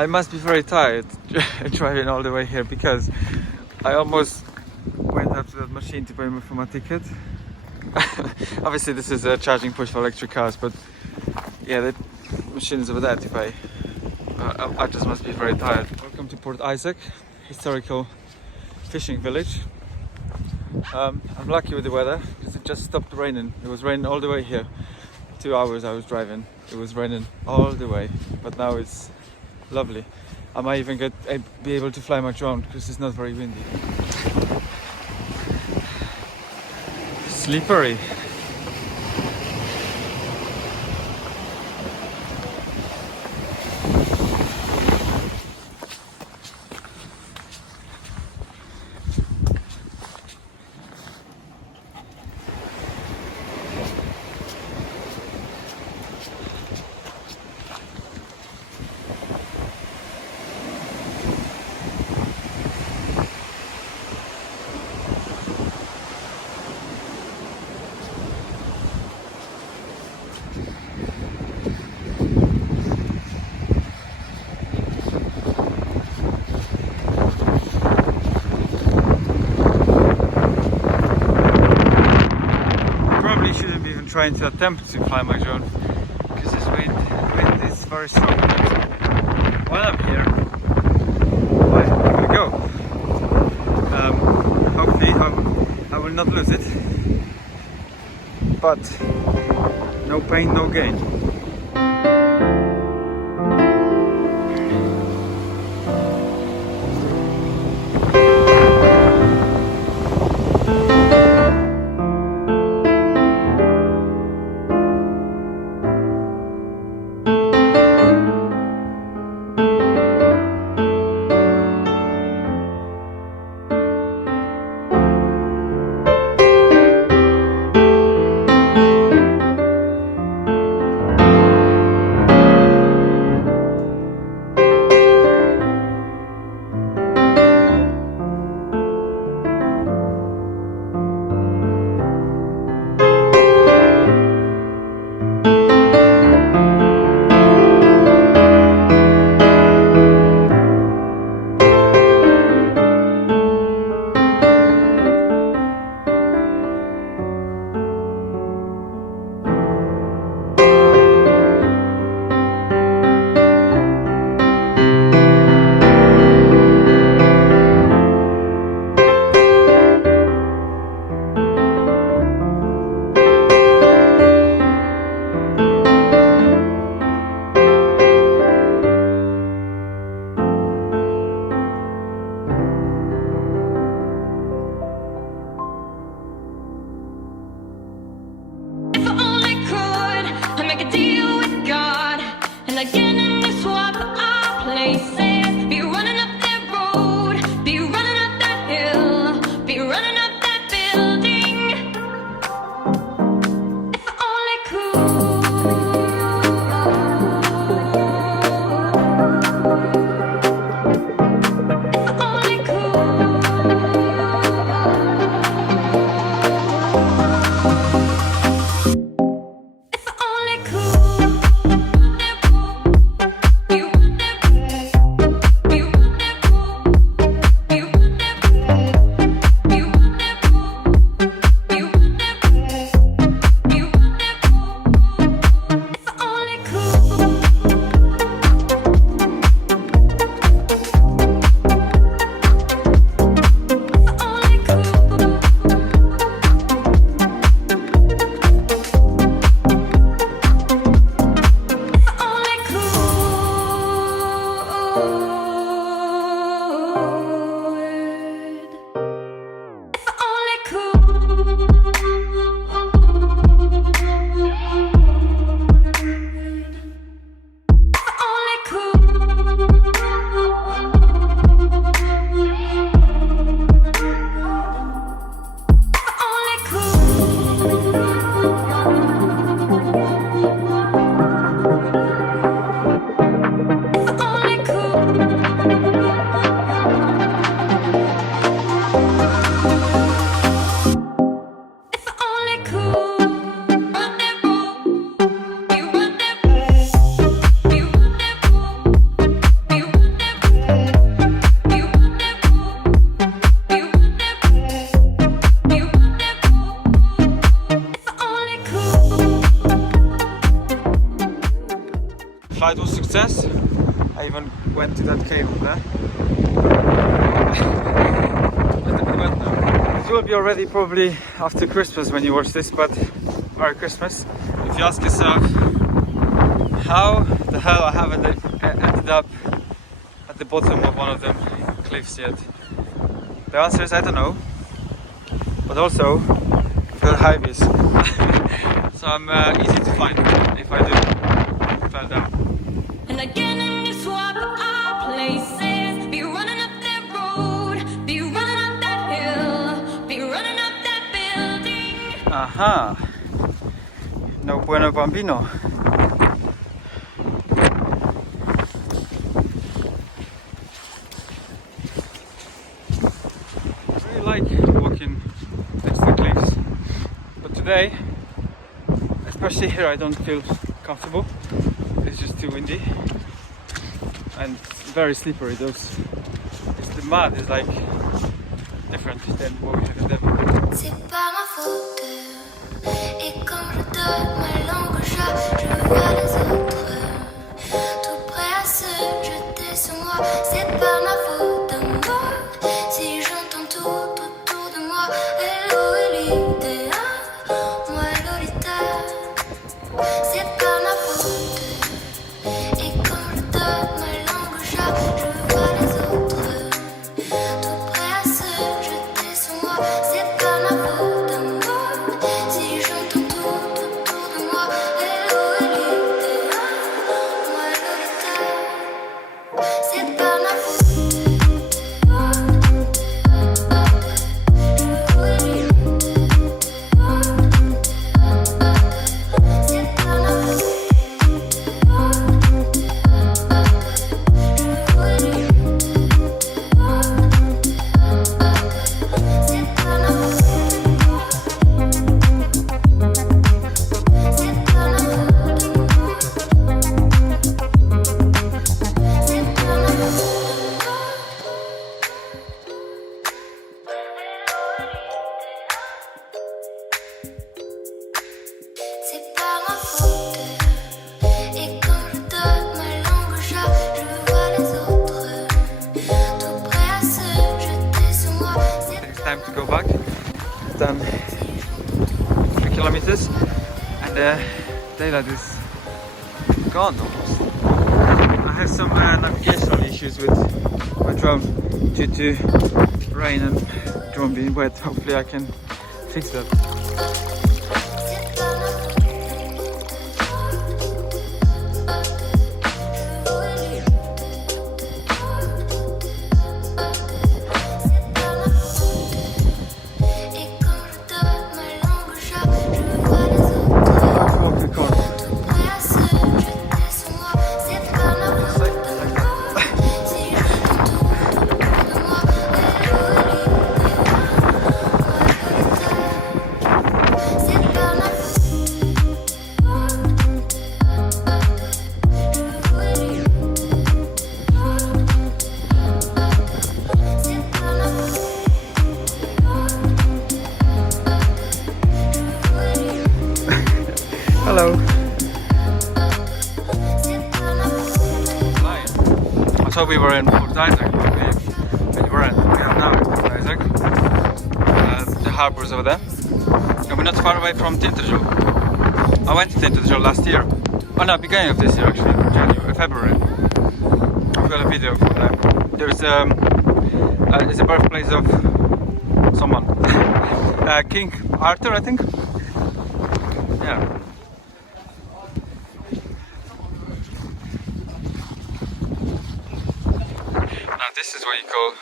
I must be very tired driving all the way here because I almost went up to that machine to pay me for my ticket. Obviously this is a charging push for electric cars, but yeah, the machine is over there to pay. I just must be very tired. Welcome to Port Isaac, historical fishing village. I'm lucky with the weather because it just stopped raining. It was raining all the way here. 2 hours I was driving. It was raining all the way, but now it's lovely. I might even be able to fly my drone because it's not very windy. Slippery. Trying to attempt to fly my drone because this wind is very strong. While I'm here, I'm gonna go. Hopefully I will not lose it, but no pain, no gain. it was a success. I even went to that cave over there. It will be already probably after Christmas when you watch this, but Merry Christmas. If you ask yourself how the hell I haven't ended up at the bottom of one of them cliffs yet, the answer is I don't know, but also the high vis. So I'm easy to find if I do fall down. And again in this swap our places, be running up that road, be running up that hill, be running up that building. Aha! No bueno bambino. I really like walking next to the cliffs, but today, especially here, I don't feel comfortable. It's just too windy and very slippery. The mud is like different than what we have in Devon. C'est pas ma faute. Et quand je donne ma langue au chat, je vois les autres tout prêts à se jeter sur moi. C'est pas ma faute à moi. Si j'entends tout autour de moi, hello Elita, moi Lolita. C'est pas ma faute. Et quand je donne ma langue au chat, je vois les autres tout prêts à se jeter sur moi. C'est pas ma faute à moi. Si j'entends tout autour de moi, hello Elita, moi Lolita. C'est pas ma faute. C'est pas ma faute. Et quand je donne ma langue au chat, je vois les autres tout prêts à se jeter sur moi. It's time to go back. Done 3 kilometers and the daylight is gone almost. I have some navigational issues with my drone due to rain and drone being wet. Hopefully I can fix that. Et quand je donne ma langue au chat, je vois les autres tout prêts à se jeter sur moi. C'est pas ma faute à moi. Si j'entends tout autour de moi, hello Elita, moi Lolita. C'est pas ma faute. Hello. I thought we were in Port Isaac, but we weren't. We are now in Port Isaac. The harbour is over there. And we're not far away from Tintajo. I went to Tintajo last year. Oh no, beginning of this year actually, February. I've got a video for that. There's it's the birthplace of someone. King Arthur, I think. Yeah. Now this is what you call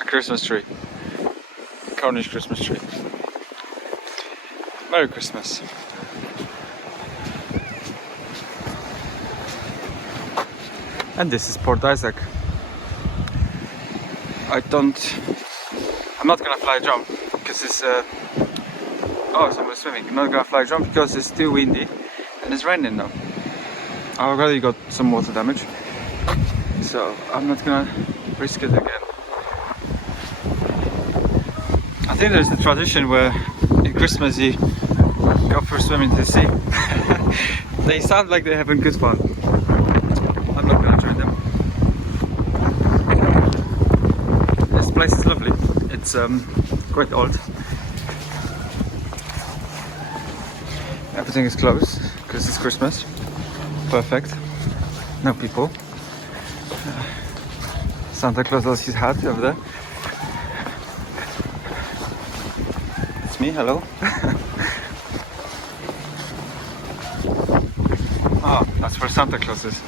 a Christmas tree. Cornish Christmas tree. Merry Christmas. And this is Port Isaac. I'm not gonna fly jump because it's oh, someone's swimming. I'm not gonna fly jump because it's too windy and it's raining now. I already got some water damage, so I'm not gonna risk it again. I think there's a tradition where in Christmas you go for a swim into the sea. They sound like they're having good fun. It's quite old. Everything is closed because it's Christmas. Perfect. No people. Santa Claus lost his hat over there. It's me, hello. Oh, that's where Santa Claus is.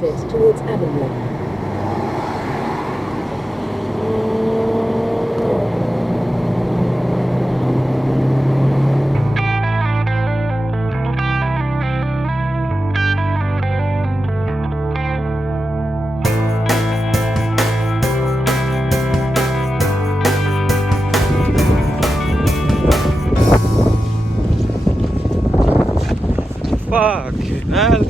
Exit towards Avonlea. Fucking hell.